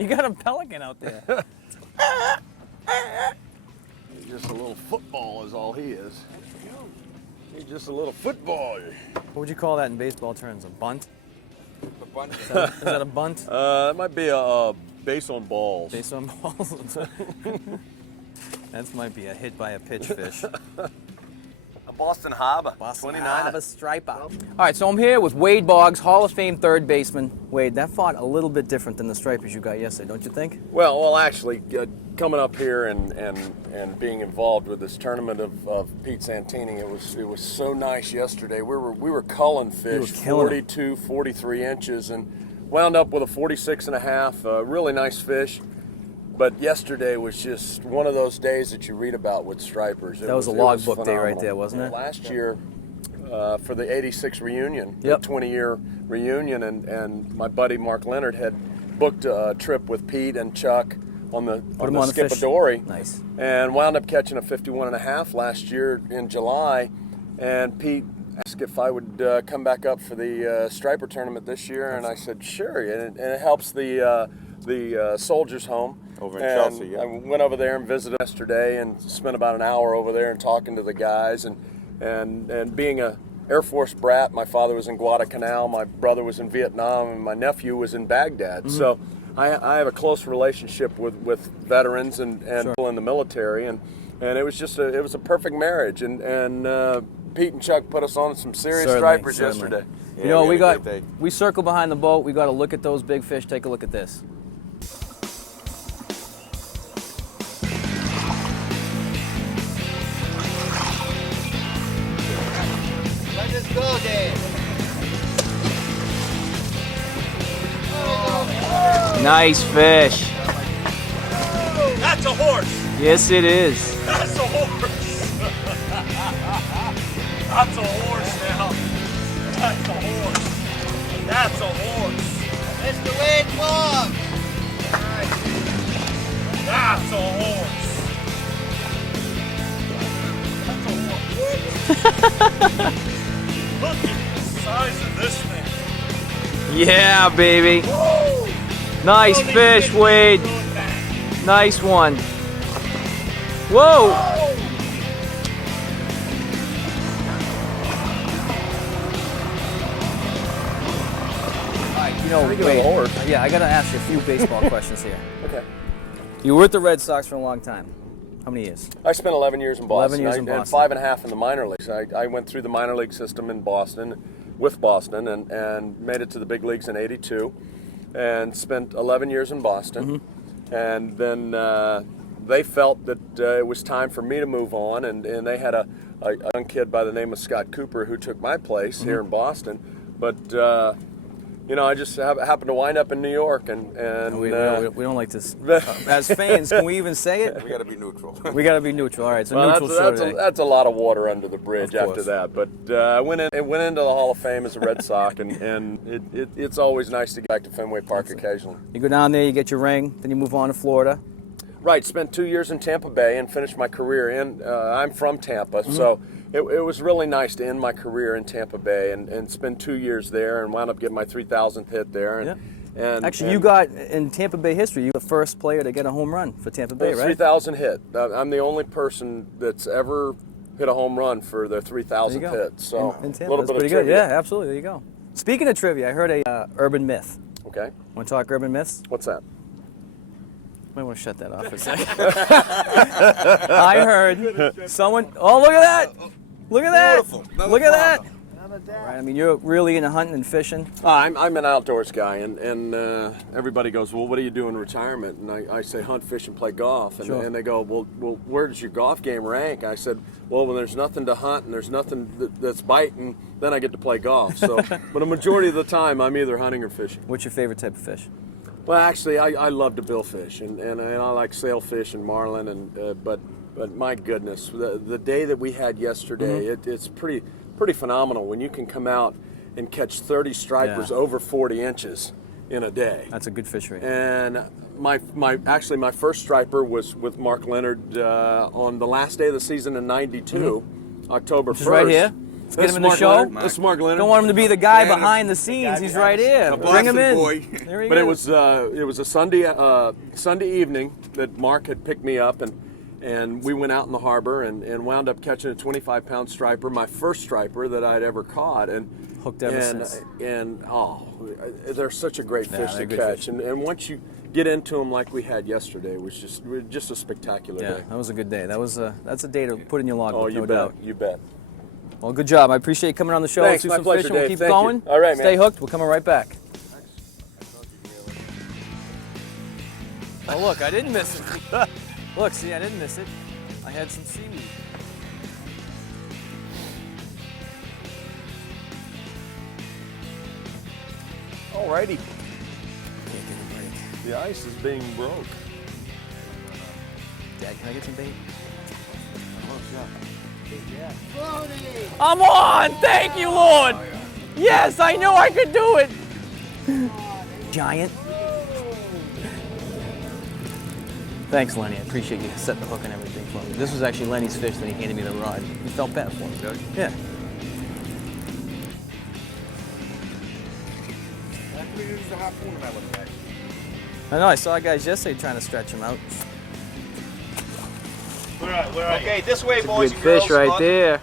You got a pelican out there. He's just a little football is all he is. He's just a little football. What would you call that in baseball terms? A bunt? A bunt. Is that a bunt? It might be a base on balls. Base on balls. That might be a hit by a pitch fish. A Boston Harbor. Boston 29er. Harbor striper. All right, so I'm here with Wade Boggs, Hall of Fame third baseman. Wade, that fought a little bit different than the stripers you got yesterday, don't you think? Well, actually, coming up here and being involved with this tournament of Pete Santini, it was so nice yesterday. We were culling fish, 42, 43 inches, and wound up with a 46 and a half. Really nice fish. But yesterday was just one of those days that you read about with stripers. That was a logbook day right there, wasn't it? Last year, for the '86 reunion, Yep. the 20-year reunion, and my buddy Mark Leonard had booked a trip with Pete and Chuck on the Skip-a-Dory. Nice. And wound up catching a 51 and a half last year in July. And Pete asked if I would come back up for the striper tournament this year, and I said sure. And it helps the Soldiers Home. Over in Chelsea, yeah. I went over there and visited yesterday and spent about an hour over there and talking to the guys. And being a Air Force brat, my father was in Guadalcanal, my brother was in Vietnam, and my nephew was in Baghdad. Mm-hmm. So I have a close relationship with veterans and people in the military, and it was just it was a perfect marriage. And Pete and Chuck put us on some serious stripers yesterday. Yeah, you know, we circle behind the boat. We got to look at those big fish. Take a look at this. Let's go, Dave. Nice fish. That's a horse. Yes, it is. That's a horse. That's a horse now. That's a horse. That's a horse. Mr. Wade Boggs. That's a horse. Look at the size of this thing. Yeah, baby. Whoa. Nice fish, Wade. Nice one. Whoa. All right, you know, Wade, yeah, I got to ask you a few baseball questions here. Okay. You were with the Red Sox for a long time. How many years? I spent 11 years in Boston. 11 years in Boston. And 5.5 in the minor leagues. I went through the minor league system in Boston, with Boston, and made it to the big leagues in '82, and spent 11 years in Boston. Mm-hmm. And then they felt that it was time for me to move on, and they had a young kid by the name of Scott Cooper who took my place here in Boston. But you know, I just happened to wind up in New York, and we don't like this. As fans, can we even say it? We got to be neutral. We got to be neutral. All right, so neutral show today. That's a lot of water under the bridge after that. But I went into the Hall of Fame as a Red Sox, and it's always nice to get back to Fenway Park occasionally. You go down there, you get your ring, then you move on to Florida. Right, spent 2 years in Tampa Bay and finished my career in. I'm from Tampa, so it was really nice to end my career in Tampa Bay and spend 2 years there, and wound up getting my 3,000th hit there. And actually, you got in Tampa Bay history, you were the first player to get a home run for Tampa Bay, right? 3,000 hit. I'm the only person that's ever hit a home run for their 3,000th hit. So in Tampa, a little that's bit pretty of good. trivia. Yeah, absolutely. There you go. Speaking of trivia, I heard a urban myth. Okay. Want to talk urban myths? What's that? I want to shut that off for a second. I heard someone. Oh, look at that! Look at that! Beautiful. Look at that! Right, I mean, you're really into hunting and fishing. I'm an outdoors guy, and everybody goes, well, what do you do in retirement? And I say hunt, fish, and play golf. And they go, well, where does your golf game rank? I said, well, when there's nothing to hunt and there's nothing that's biting, then I get to play golf. So, but a majority of the time, I'm either hunting or fishing. What's your favorite type of fish? Well, actually, I love to billfish, and I like sailfish and marlin, and but my goodness, the day that we had yesterday, it's pretty phenomenal when you can come out and catch 30 stripers over 40 inches in a day. That's a good fishery. And my first striper was with Mark Leonard on the last day of the season in '92, October 1st. Which is right here. Let's get him in the show. Leonard. This is Mark Leonard. Don't want him to be the guy Random. behind the scenes. He's right here. A Bring him in. Boston boy. There he But goes. it was a Sunday evening that Mark had picked me up, and we went out in the harbor and wound up catching a 25-pound striper, my first striper that I'd ever caught, and Hooked ever since. And they're such a great fish they're to good catch, fish. and once you get into them like we had yesterday, it was just a spectacular Yeah, day. that was a good day. That's a day to put in your logbook, Oh, you no bet, doubt. you bet. Well, good job. I appreciate you coming on the show. Thanks, Let's do my some pleasure, fishing. We'll Dave. keep Thank you. going. All right, Stay man. hooked. We're coming right back. Oh, look, I didn't miss it. Look, see, I didn't miss it. I had some seaweed. Alrighty, Can't get a break. the ice is being broke. Dad, can I get some bait? Floaty. I'm on! Thank you, Lord! Yes, I knew I could do it! Giant. Thanks, Lenny. I appreciate you setting the hook and everything for me. This was actually Lenny's fish, then he handed me the rod. He felt bad for me. Yeah. I know, I saw guys yesterday trying to stretch him out. Where are you? Okay, this way, It's a boys good and girls. fish right there.